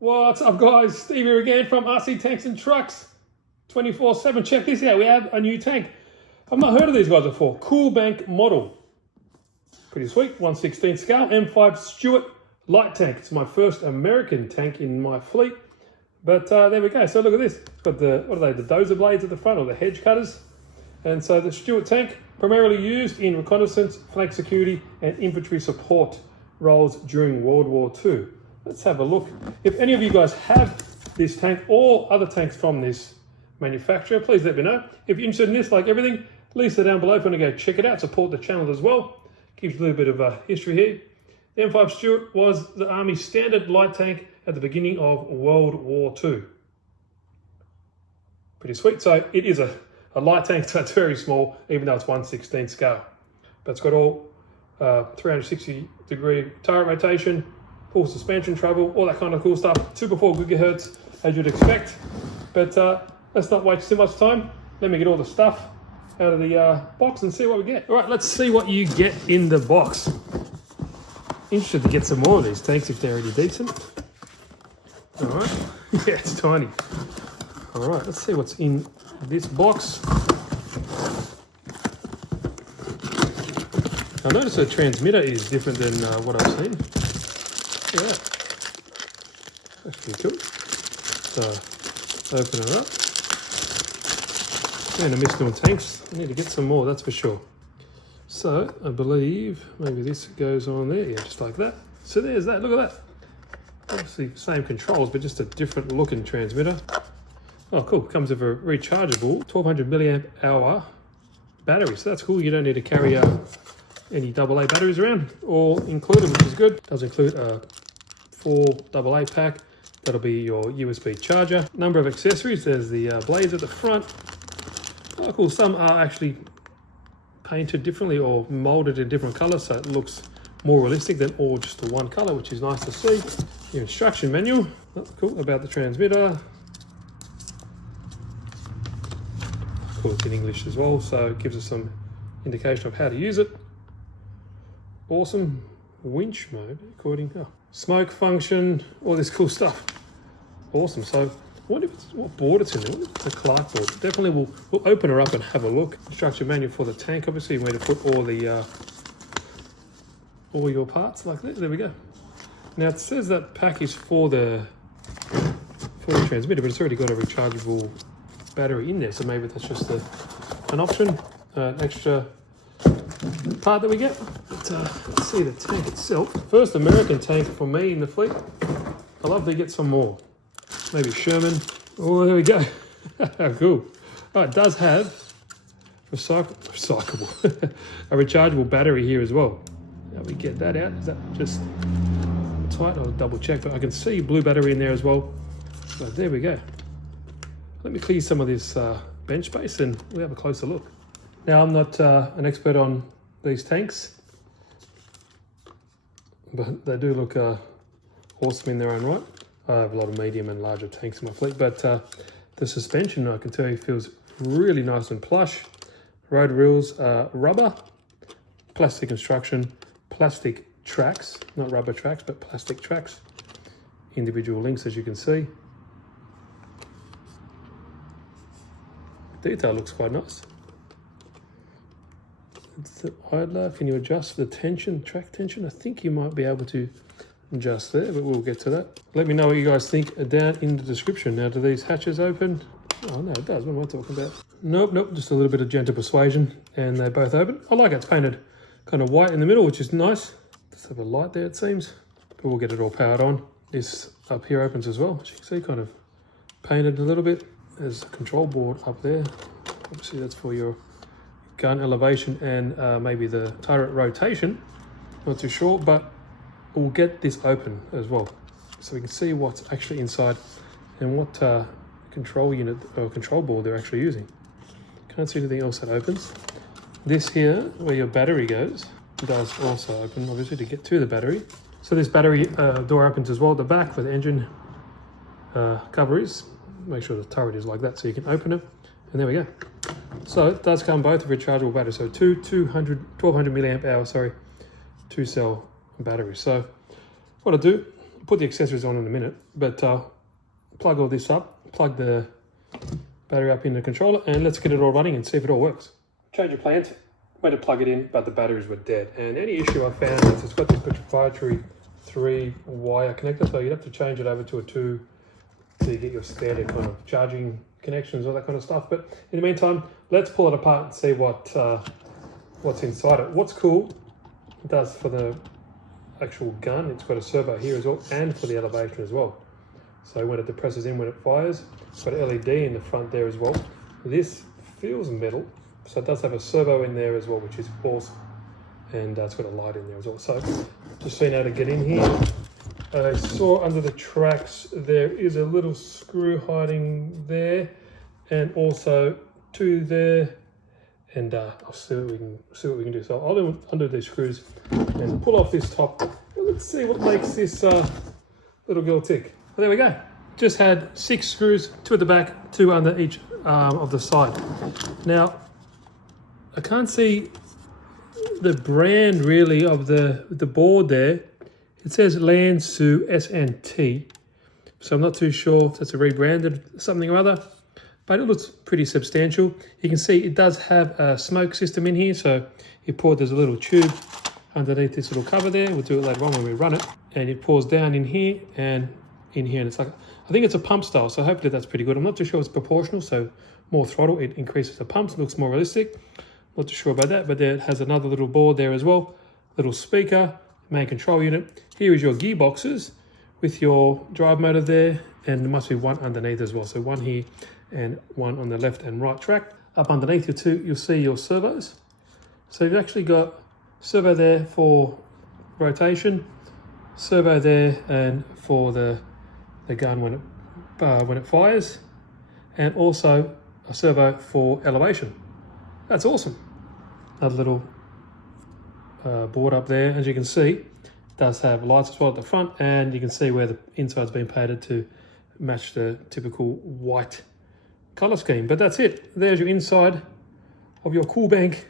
What's up guys, Steve here again from RC Tanks and Trucks 24/7. Check this out, we have a new tank. I've not heard of these guys before. Cool Bank model. Pretty sweet, 1/16 scale, M5 Stuart light tank. It's my first American tank in my fleet. But there we go, so look at this. It's got the, what are they, the dozer blades at the front, or the hedge cutters. And so the Stuart tank, primarily used in reconnaissance, flank security and infantry support roles during World War II. Let's have a look. If any of you guys have this tank or other tanks from this manufacturer, please let me know. If you're interested in this, like everything, leave it down below if you want to go check it out, support the channel as well. Gives you a little bit of history here. The M5 Stuart was the Army's standard light tank at the beginning of World War II. Pretty sweet. So it is a light tank, so it's very small, even though it's 1/16 scale. But it's got all 360-degree turret rotation, full suspension travel, all that kind of cool stuff. 2x4 gigahertz, as you'd expect. But let's not waste too much time. Let me get all the stuff out of the box and see what we get. All right, let's see what you get in the box. Interested to get some more of these tanks if they're already decent. All right, yeah, it's tiny. All right, let's see what's in this box. I notice the transmitter is different than what I've seen. Yeah, that's pretty cool. So, open it up. Man, I miss doing tanks. I need to get some more, that's for sure. So, I believe maybe this goes on there. Yeah, just like that. So there's that, look at that. Obviously, same controls, but just a different looking transmitter. Oh, cool. Comes with a rechargeable 1200 milliamp hour battery. So that's cool. You don't need to carry any AA batteries around, all included, which is good. Does include a 4 AA pack. That'll be your USB charger. Number of accessories. There's the blades at the front. Oh, cool. Some are actually painted differently or molded in different colors, so it looks more realistic than all just the one color, which is nice to see. Your instruction manual. That's cool about the transmitter. Cool, it's in English as well, so it gives us some indication of how to use it. Awesome. Winch mode, according to smoke function, all this cool stuff. Awesome. So what board it's in there? The Clark board. Definitely we'll open her up and have a look. Instruction manual for the tank, obviously where to put all the all your parts like that. There we go. Now it says that pack is for the transmitter, but it's already got a rechargeable battery in there, so maybe that's just an option, an extra part that we get. But let's see the tank itself. First American tank for me in the fleet. I'd love to get some more. Maybe Sherman. Oh, there we go. Cool. Oh, it does have recyclable, a rechargeable battery here as well. Now we get that out. Is that just tight? I'll double check, but I can see blue battery in there as well. So there we go. Let me clear some of this bench space and we'll have a closer look. Now, I'm not an expert on these tanks, but they do look awesome in their own right. I have a lot of medium and larger tanks in my fleet, but the suspension, I can tell you, feels really nice and plush. Road rails are rubber, plastic construction, plastic tracks, not rubber tracks, but plastic tracks. Individual links, as you can see. Detail looks quite nice. It's the idler. Can you adjust the tension, track tension? I think you might be able to adjust there, but we'll get to that. Let me know what you guys think down in the description. Now, do these hatches open? Oh no, it does. What am I talking about? Nope, just a little bit of gentle persuasion and they both open. I like it. It's painted kind of white in the middle, which is nice. Just have a light there, it seems, but we'll get it all powered on. This up here opens as well, as you can see, kind of painted a little bit. There's a control board up there. Obviously that's for your gun elevation and maybe the turret rotation. Not too sure, but we'll get this open as well, so we can see what's actually inside and what control unit or control board they're actually using. Can't see anything else that opens. This here, where your battery goes, does also open, obviously, to get to the battery. So this battery door opens as well at the back where the engine cover is. Make sure the turret is like that so you can open it, and there we go. So it does come both with rechargeable batteries, so 1200 milliamp hour, sorry, 2-cell batteries. So what I do, put the accessories on in a minute, but plug all this up, plug the battery up in the controller, and let's get it all running and see if it all works. Change of plans, went to plug it in, but the batteries were dead. And any issue I found is it's got this proprietary 3-wire connector, so you'd have to change it over to a 2 so you get your standard kind of charging connections, all that kind of stuff. But in the meantime, let's pull it apart and see what's inside it. What's cool, it does for the actual gun, it's got a servo here as well, and for the elevation as well. So when it depresses in, when it fires, it's got an LED in the front there as well. This feels metal, so it does have a servo in there as well, which is awesome. And it's got a light in there as well. So just seeing how to get in here. I saw under the tracks there is a little screw hiding there, and also 2 there. And I'll see what we can do. So I'll undo these screws and pull off this top. And let's see what makes this little girl tick. Well, there we go. Just had 6 screws, 2 at the back, 2 under each of the side. Now, I can't see the brand really of the board there. It says Lansu SNT, so I'm not too sure if that's a rebranded something or other, but it looks pretty substantial. You can see it does have a smoke system in here, so there's a little tube underneath this little cover there. We'll do it later on when we run it, and it pours down in here and in here, and it's like, I think it's a pump style, so hopefully that's pretty good. I'm not too sure it's proportional, so more throttle, it increases the pumps, looks more realistic. Not too sure about that, but there it has another little board there as well, little speaker, main control unit. Here is your gearboxes with your drive motor there, and there must be one underneath as well. So one here and one on the left and right track. Up underneath your 2, you'll see your servos. So you've actually got servo there for rotation, servo there and for the gun when it fires, and also a servo for elevation. That's awesome. Another little board up there, as you can see, it does have lights as well at the front, and you can see where the inside's been painted to match the typical white color scheme. But that's it. There's your inside of your Cool Bank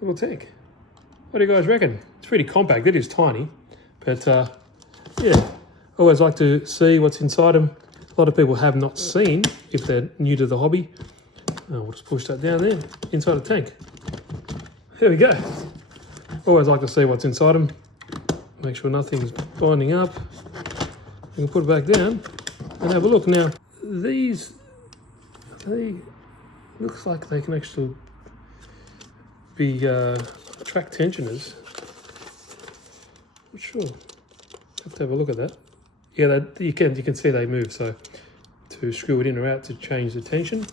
little tank. What do you guys reckon? It's pretty compact. It is tiny, but yeah, always like to see what's inside them. A lot of people have not seen if they're new to the hobby. We'll just push that down there, inside the tank. There we go. Always like to see what's inside them. Make sure nothing's binding up. You can put it back down and have a look. Now, these, they looks like they can actually be track tensioners. Not sure. Have to have a look at that. Yeah, you can see they move. So to screw it in or out to change the tension.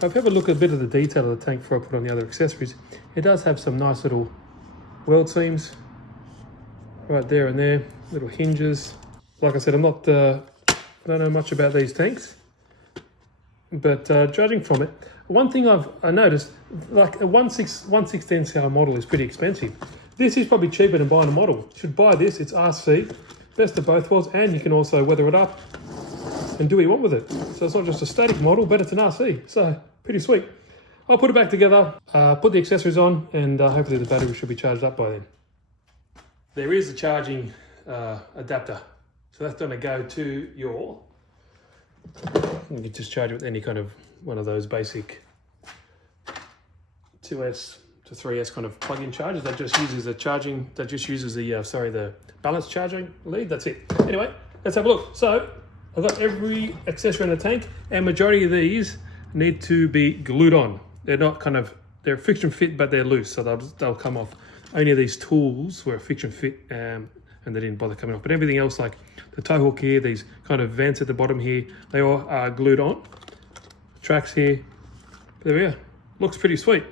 I've had a look at a bit of the detail of the tank before I put on the other accessories. It does have some nice little weld seams right there and there, little hinges. Like I said, I don't know much about these tanks, but judging from it, one thing I noticed, like a 1/16 scale model is pretty expensive. This is probably cheaper than buying a model. You should buy this. It's RC, best of both worlds, and you can also weather it up and do what you want with it. So it's not just a static model, but it's an RC. So pretty sweet. I'll put it back together, put the accessories on, and hopefully the battery should be charged up by then. There is a charging adapter. So that's going to go to your, you can just charge it with any kind of one of those basic 2S to 3S kind of plug-in chargers. That just uses the charging, the balance charging lead. That's it. Anyway, let's have a look. So I've got every accessory in the tank, and majority of these need to be glued on. They're not they're friction fit, but they're loose, so they'll come off. Only these tools were friction fit, and they didn't bother coming off. But everything else, like the tow hook here, these kind of vents at the bottom here, they all are glued on. Tracks here, there we go. Looks pretty sweet.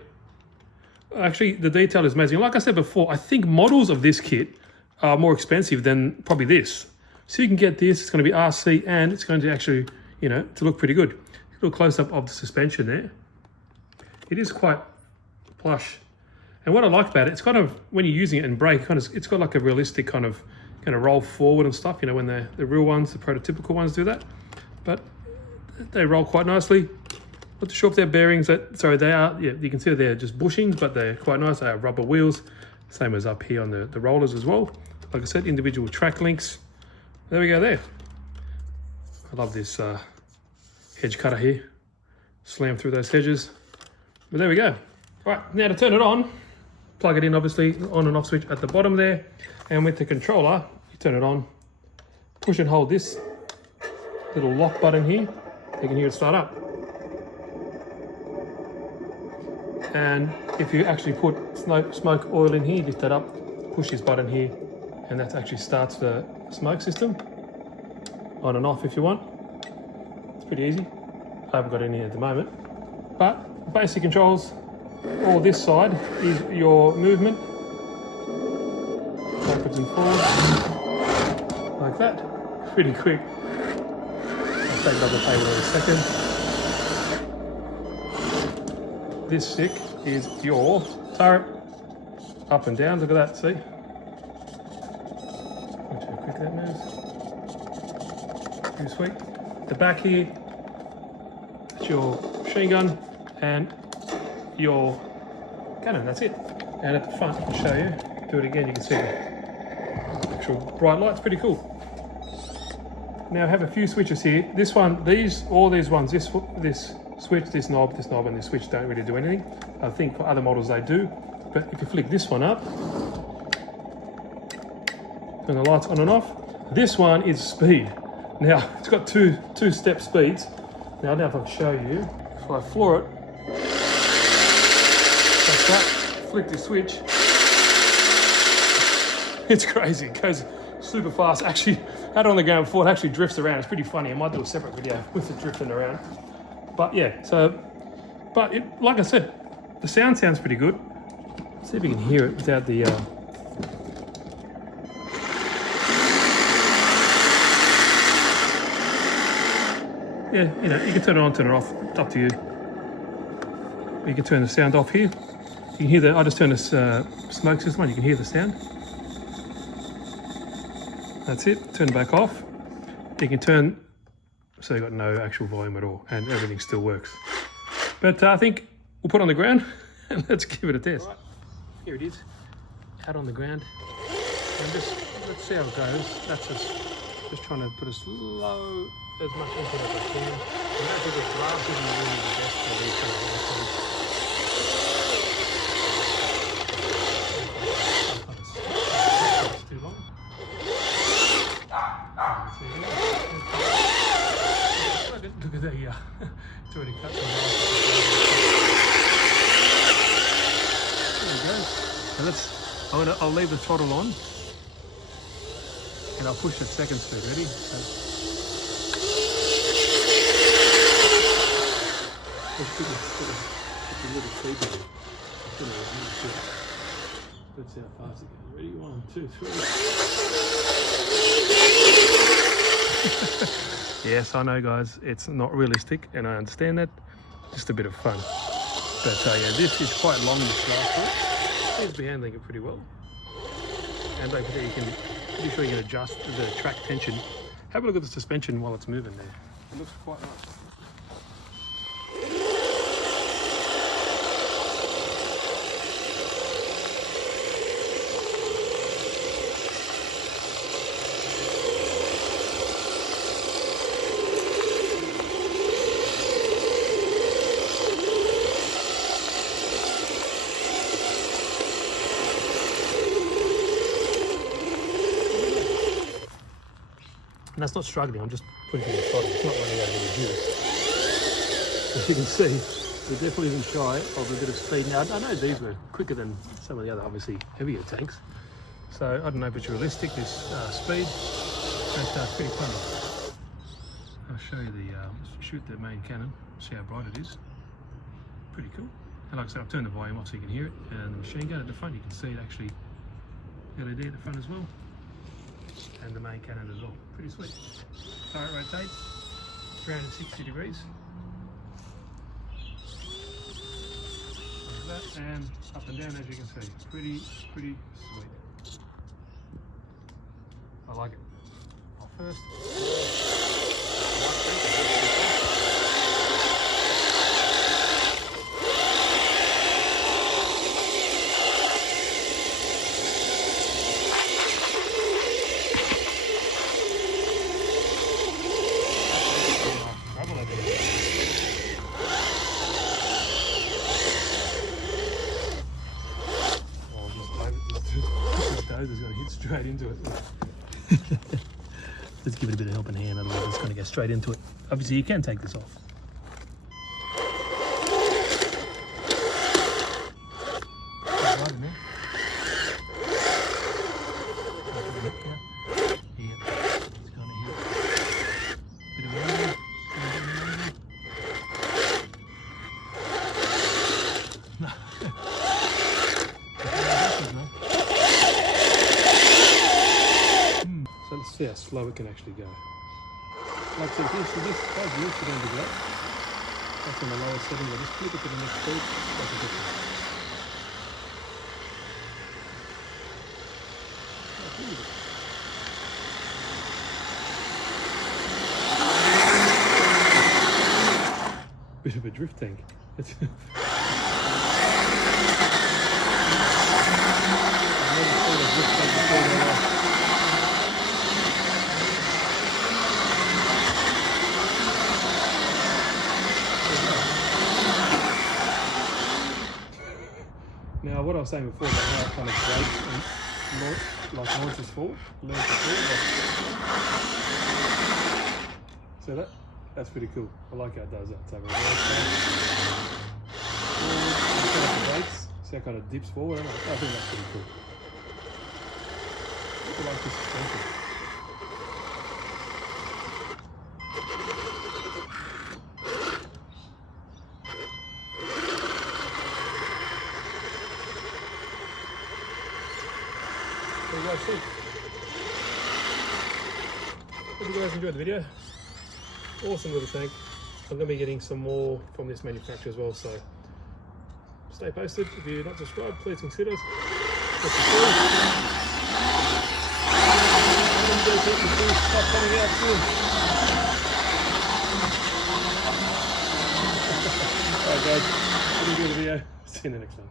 Actually, the detail is amazing. Like I said before, I think models of this kit are more expensive than probably this. So you can get this, it's going to be RC, and it's going to actually, to look pretty good. A little close-up of the suspension there. It is quite plush. And what I like about it, it's kind of, when you're using it and brake, it's got like a realistic kind of roll forward and stuff, when the real ones, the prototypical ones do that. But they roll quite nicely. Not too sure if they're bearings, they are, yeah, you can see they're just bushings, but they're quite nice. They have rubber wheels, same as up here on the rollers as well. Like I said, individual track links There we go there. I love this hedge cutter here. Slam through those hedges. But there we go. Right, now to turn it on, plug it in obviously, on and off switch at the bottom there. And with the controller, you turn it on, push and hold this little lock button here. You can hear it start up. And if you actually put smoke oil in here, lift that up, push this button here, and that actually starts the smoke system. On and off if you want. It's pretty easy. I haven't got any at the moment. But basic controls, all this side is your movement. Backwards and forwards. Like that. Pretty quick. I'll take double table in a second. This stick is your turret. Up and down, look at that, see? Watch how quick that moves. Pretty sweet. The back here, it's your machine gun and your cannon, that's it. And at the front, I'll show you, do it again, you can see the actual bright lights, pretty cool. Now I have a few switches here. This one, all these ones, this switch, this knob, and this switch don't really do anything. I think for other models they do, but if you flick this one up, turn the lights on and off. This one is speed. Now, it's got two-step speeds. Now, I don't know if I can show you. If I floor it, like that, flick the switch. It's crazy, it goes super fast. Actually, I had it on the ground before, it actually drifts around. It's pretty funny. I might do a separate video with it drifting around. But yeah, like I said, the sound sounds pretty good. Let's see if you can hear it without the... Yeah, you know, you can turn it on, turn it off, it's up to you. You can turn the sound off here. You can hear I just turned this smoke system on, you can hear the sound. That's it, turn it back off. You can turn, so you've got no actual volume at all, and everything still works. But I think we'll put it on the ground, and let's give it a test. Right, here it is, out on the ground. And let's see how it goes. That's just trying to put as low as much input as I can. And I think the glass isn't really the best for these kind of electronics. It's too long. Look at that, yeah. It's already cut some glass. There we go. So I'll leave the throttle on. And I'll push that second speed, ready? So, let's put a little speed in. Let's see how fast it goes. Ready? 1, 2, 3. Yes, I know guys, it's not realistic and I understand that. Just a bit of fun. But yeah, this is quite long, this last one. Seems to be handling it pretty well. And don't forget, you can pretty sure you can adjust the track tension. Have a look at the suspension while it's moving there. It looks quite nice. And that's not struggling, I'm just putting it in the throttle. It's not running out of any juice. As you can see, it definitely isn't shy of a bit of speed. Now, I know these were quicker than some of the other, obviously, heavier tanks. So I don't know if it's realistic, this speed, but it's pretty funny. I'll show you let's shoot the main cannon, see how bright it is. Pretty cool. And like I said, I've turned the volume off so you can hear it. And the machine gun at the front, you can see it actually, LED at the front as well. And the main cannon as well. Pretty sweet. Turret rotates 360 degrees. Like that, and up and down as you can see. Pretty sweet. I like it. Off first. a bit of helping hand, otherwise it's going to go straight into it. Obviously you can take this off. Right in there. So let's see how slow it can actually go. Like I said, this does work to down to that. That's on the lower setting. I'll just flip it to the next speed. That's a difference. Bit of a drift tank. Now, what I was saying before about how it kind of brakes and launches forward, leans forward. So that's pretty cool. I like how it does that. So it brakes, see how it kind of dips forward. I think that's pretty cool. I like this suspension. There you guys see. Hope you guys enjoyed the video. Awesome little tank. I'm going to be getting some more from this manufacturer as well, so stay posted. If you're not subscribed, please consider it. Stuff coming out soon. Alright guys, hope you enjoyed the video. See you in the next one.